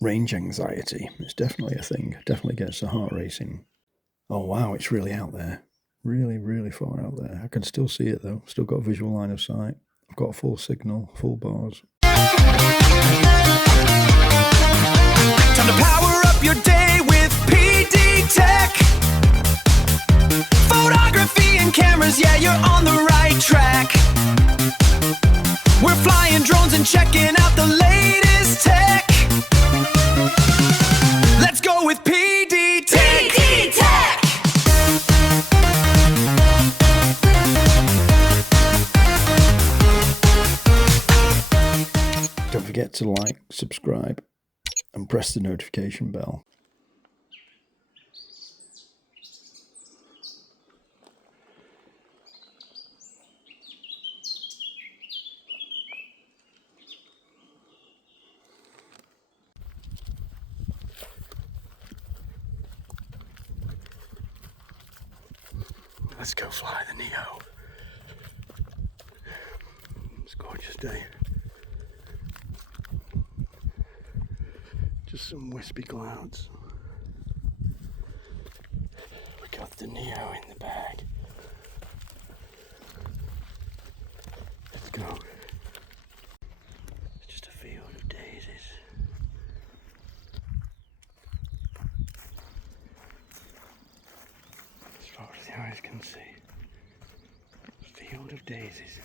range anxiety. It's definitely a thing. Definitely gets the heart racing. Oh wow, it's really out there. Really, really far out there. I can still see it though. Still got a visual line of sight. I've got full signal, full bars. Time to power up your day with PD Tech. Photography and cameras, yeah, you're on the right track. We're flying drones and checking out the latest tech. Let's go with PD Tech. PD Tech. Don't forget to like, subscribe, and press the notification bell. Let's go fly the Neo. It's a gorgeous day. Just some wispy clouds. We got the Neo in the bag. Let's go. It's just a field of daisies. As far as the eyes can see. A field of daisies.